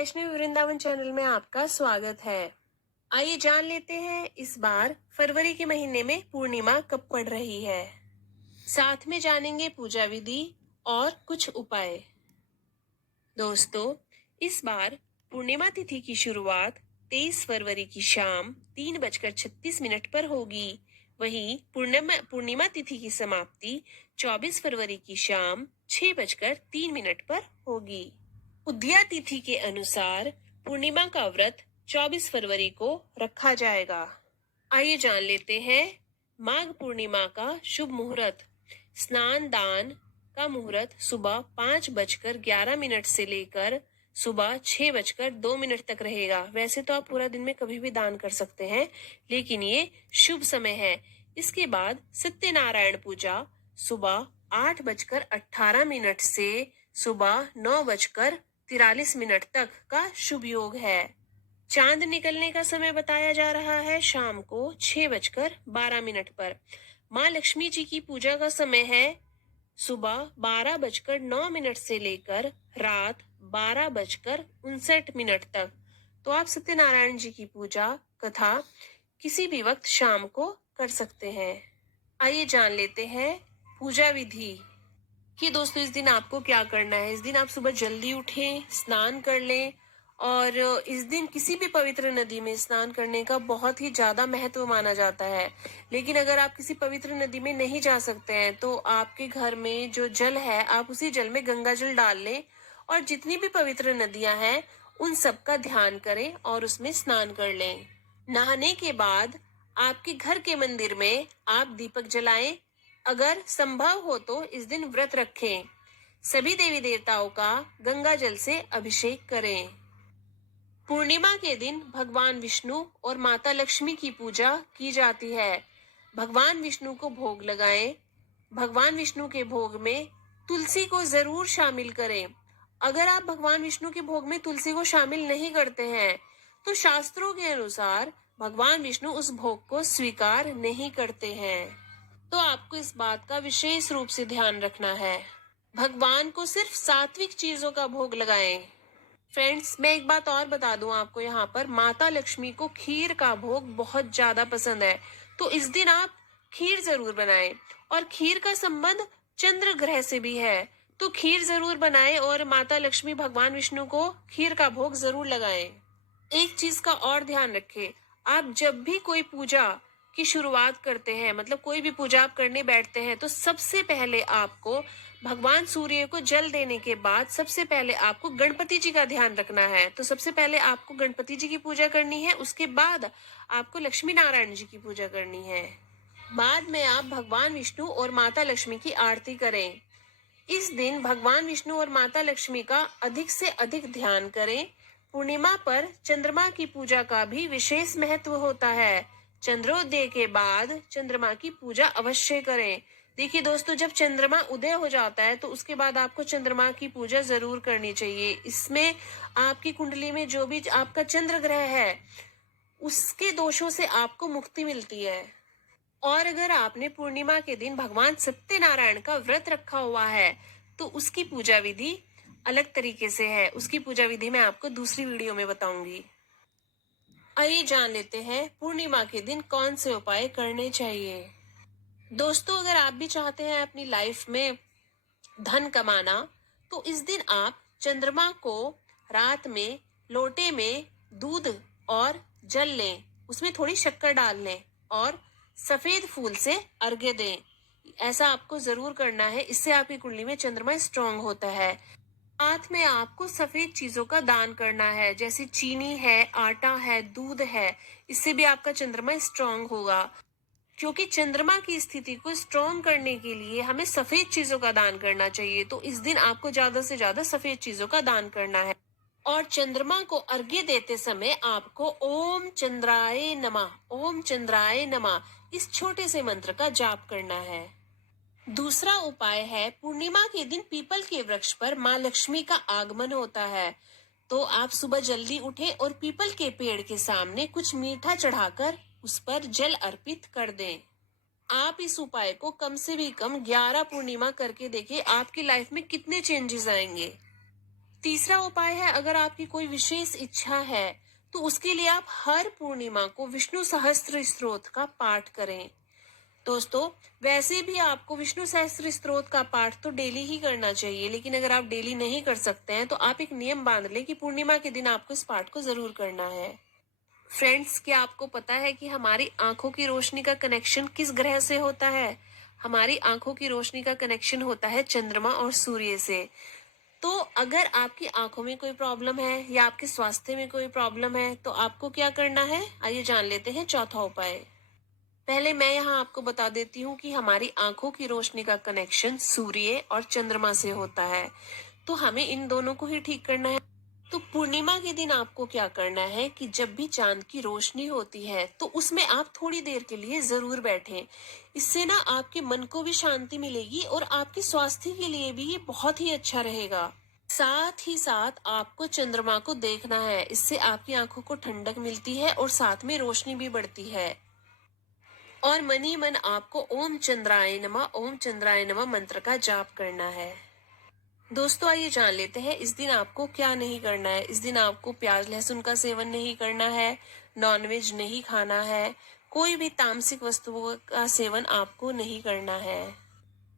Vaishnavi Vrindavan channel में आपका स्वागत है। आइए जान लेते हैं इस बार फरवरी के महीने में पूर्णिमा कब पड़ रही है। साथ में जानेंगे पूजा विधि और कुछ उपाय। दोस्तों, इस बार पूर्णिमा तिथि की शुरुआत 23 फरवरी की शाम 3:36 पर होगी। वहीं पूर्णिमा तिथि की समाप्ति 24 फरवरी की शाम 6:03 पर होगी। उदया तिथि के अनुसार पूर्णिमा का व्रत 24 फरवरी को रखा जाएगा। आइए जान लेते हैं माघ पूर्णिमा का शुभ मुहूर्त। स्नान दान का मुहूर्त सुबह 5:11 से लेकर सुबह 6:02 तक रहेगा। वैसे तो आप पूरा दिन में कभी भी दान कर सकते हैं, लेकिन ये शुभ समय है। इसके बाद सत्यनारायण पूजा सुबह 8:18 से सुबह 9:43 तक का शुभ योग है। चांद निकलने का समय बताया जा रहा है शाम को 6:12 पर। माँ लक्ष्मी जी की पूजा का समय है सुबह 12:09 से लेकर रात 12:59 तक। तो आप सत्यनारायण जी की पूजा कथा किसी भी वक्त शाम को कर सकते हैं। आइए जान लेते हैं पूजा विधि कि दोस्तों इस दिन आपको क्या करना है। इस दिन आप सुबह जल्दी उठें, स्नान कर लें और इस दिन किसी भी पवित्र नदी में स्नान करने का बहुत ही ज्यादा महत्व माना जाता है। लेकिन अगर आप किसी पवित्र नदी में नहीं जा सकते हैं तो आपके घर में जो जल है आप उसी जल में गंगा जल डाल लें और जितनी भी पवित्र नदियां हैं उन सब का ध्यान करें और उसमें स्नान कर लें। नहाने के बाद आपके घर के मंदिर में आप दीपक जलाएं। अगर संभव हो तो इस दिन व्रत रखें। सभी देवी देवताओं का गंगा जल से अभिषेक करें। पूर्णिमा के दिन भगवान विष्णु और माता लक्ष्मी की पूजा की जाती है। भगवान विष्णु को भोग लगाएं। भगवान विष्णु के भोग में तुलसी को जरूर शामिल करें। अगर आप भगवान विष्णु के भोग में तुलसी को शामिल नहीं करते हैं तो शास्त्रों के अनुसार भगवान विष्णु उस भोग को स्वीकार नहीं करते हैं। तो आपको इस बात का विशेष रूप से ध्यान रखना है। भगवान को सिर्फ सात्विक चीजों का भोग लगाएं। फ्रेंड्स, मैं एक बात और बता दूं आपको, यहाँ पर माता लक्ष्मी को खीर का भोग बहुत ज्यादा पसंद है, तो इस दिन आप खीर जरूर बनाएं। और खीर का संबंध चंद्र ग्रह से भी है, तो खीर जरूर बनाएं और माता लक्ष्मी भगवान विष्णु को खीर का भोग जरूर लगाएं। एक चीज का और ध्यान रखें, आप जब भी कोई पूजा की शुरुआत करते हैं, मतलब कोई भी पूजा आप करने बैठते हैं, तो सबसे पहले आपको भगवान सूर्य को जल देने के बाद सबसे पहले आपको गणपति जी का ध्यान रखना है। तो सबसे पहले आपको गणपति जी की पूजा करनी है, उसके बाद आपको लक्ष्मी नारायण जी की पूजा करनी है। बाद में आप भगवान विष्णु और माता लक्ष्मी की आरती करें। इस दिन भगवान विष्णु और माता लक्ष्मी का अधिक से अधिक ध्यान करें। पूर्णिमा पर चंद्रमा की पूजा का भी विशेष महत्व होता है। चंद्रोदय के बाद चंद्रमा की पूजा अवश्य करें। देखिए दोस्तों, जब चंद्रमा उदय हो जाता है तो उसके बाद आपको चंद्रमा की पूजा जरूर करनी चाहिए। इसमें आपकी कुंडली में जो भी आपका चंद्र ग्रह है उसके दोषों से आपको मुक्ति मिलती है। और अगर आपने पूर्णिमा के दिन भगवान सत्यनारायण का व्रत रखा हुआ है तो उसकी पूजा विधि अलग तरीके से है। उसकी पूजा विधि मैं आपको दूसरी वीडियो में बताऊंगी। आइए जान लेते हैं पूर्णिमा के दिन कौन से उपाय करने चाहिए। दोस्तों, अगर आप भी चाहते हैं अपनी लाइफ में धन कमाना तो इस दिन आप चंद्रमा को रात में लोटे में दूध और जल लें, उसमें थोड़ी शक्कर डाल लें और सफेद फूल से अर्घ्य दें। ऐसा आपको जरूर करना है, इससे आपकी कुंडली में चंद्रमा स्ट्रांग होता है। साथ में आपको सफेद चीजों का दान करना है, जैसे चीनी है, आटा है, दूध है। इससे भी आपका चंद्रमा स्ट्रांग होगा, क्योंकि चंद्रमा की स्थिति को स्ट्रांग करने के लिए हमें सफेद चीजों का दान करना चाहिए। तो इस दिन आपको ज्यादा से ज्यादा सफेद चीजों का दान करना है। और चंद्रमा को अर्घ्य देते समय आपको ओम चंद्राय नमः, ओम चंद्राय नमः इस छोटे से मंत्र का जाप करना है। दूसरा उपाय है, पूर्णिमा के दिन पीपल के वृक्ष पर माँ लक्ष्मी का आगमन होता है, तो आप सुबह जल्दी उठें और पीपल के पेड़ के सामने कुछ मीठा चढ़ाकर उस पर जल अर्पित कर दें। आप इस उपाय को कम से भी कम 11 पूर्णिमा करके देखिए, आपकी लाइफ में कितने चेंजेस आएंगे। तीसरा उपाय है, अगर आपकी कोई विशेष इच्छा है तो उसके लिए आप हर पूर्णिमा को विष्णु सहस्त्र स्तोत्र का पाठ करें। दोस्तों, वैसे भी आपको विष्णु सहस्त्र स्तोत्र का पाठ तो डेली ही करना चाहिए, लेकिन अगर आप डेली नहीं कर सकते हैं तो आप एक नियम बांध लें कि पूर्णिमा के दिन आपको इस पाठ को जरूर करना है। फ्रेंड्स, क्या आपको पता है कि हमारी आंखों की रोशनी का कनेक्शन किस ग्रह से होता है? हमारी आंखों की रोशनी का कनेक्शन होता है चंद्रमा और सूर्य से। तो अगर आपकी आंखों में कोई प्रॉब्लम है या आपके स्वास्थ्य में कोई प्रॉब्लम है तो आपको क्या करना है, आइए जान लेते हैं चौथा उपाय। पहले मैं यहाँ आपको बता देती हूँ कि हमारी आंखों की रोशनी का कनेक्शन सूर्य और चंद्रमा से होता है, तो हमें इन दोनों को ही ठीक करना है। तो पूर्णिमा के दिन आपको क्या करना है कि जब भी चांद की रोशनी होती है तो उसमें आप थोड़ी देर के लिए जरूर बैठें। इससे ना आपके मन को भी शांति मिलेगी और आपके स्वास्थ्य के लिए भी ये बहुत ही अच्छा रहेगा। साथ ही साथ आपको चंद्रमा को देखना है, इससे आपकी आंखों को ठंडक मिलती है और साथ में रोशनी भी बढ़ती है। और मन ही मन आपको ओम चंद्राय नमः मंत्र का जाप करना है। दोस्तों, आइए जान लेते हैं इस दिन आपको क्या नहीं करना है। इस दिन आपको प्याज लहसुन का सेवन नहीं करना है, नॉनवेज नहीं खाना है, कोई भी तामसिक वस्तुओं का सेवन आपको नहीं करना है।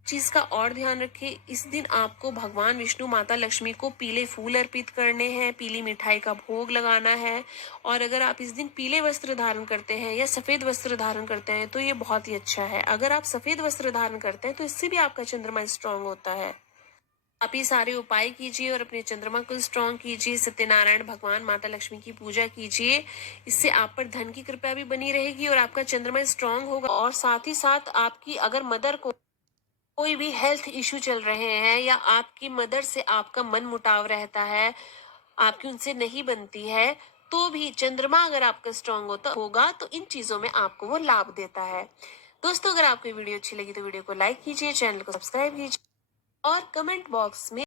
चीज का और ध्यान रखें, इस दिन आपको भगवान विष्णु माता लक्ष्मी को पीले फूल अर्पित करने हैं, पीली मिठाई का भोग लगाना है। और अगर आप इस दिन पीले वस्त्र धारण करते हैं या सफेद वस्त्र धारण करते हैं तो ये बहुत ही अच्छा है। अगर आप सफेद वस्त्र धारण करते हैं तो इससे भी आपका चंद्रमा स्ट्रांग होता है। आप ये सारे उपाय कीजिए और अपने चंद्रमा को स्ट्रांग कीजिए। सत्यनारायण भगवान माता लक्ष्मी की पूजा कीजिए, इससे आप पर धन की कृपा भी बनी रहेगी और आपका चंद्रमा स्ट्रांग होगा। और साथ ही साथ आपकी अगर मदर को कोई भी हेल्थ इश्यू चल रहे हैं या आपकी मदर से आपका मन मुटाव रहता है, आपकी उनसे नहीं बनती है, तो भी चंद्रमा अगर आपका स्ट्रांग होगा तो इन चीजों में आपको वो लाभ देता है। दोस्तों, अगर आपको वीडियो अच्छी लगी तो वीडियो को लाइक कीजिए, चैनल को सब्सक्राइब कीजिए और कमेंट बॉक्स में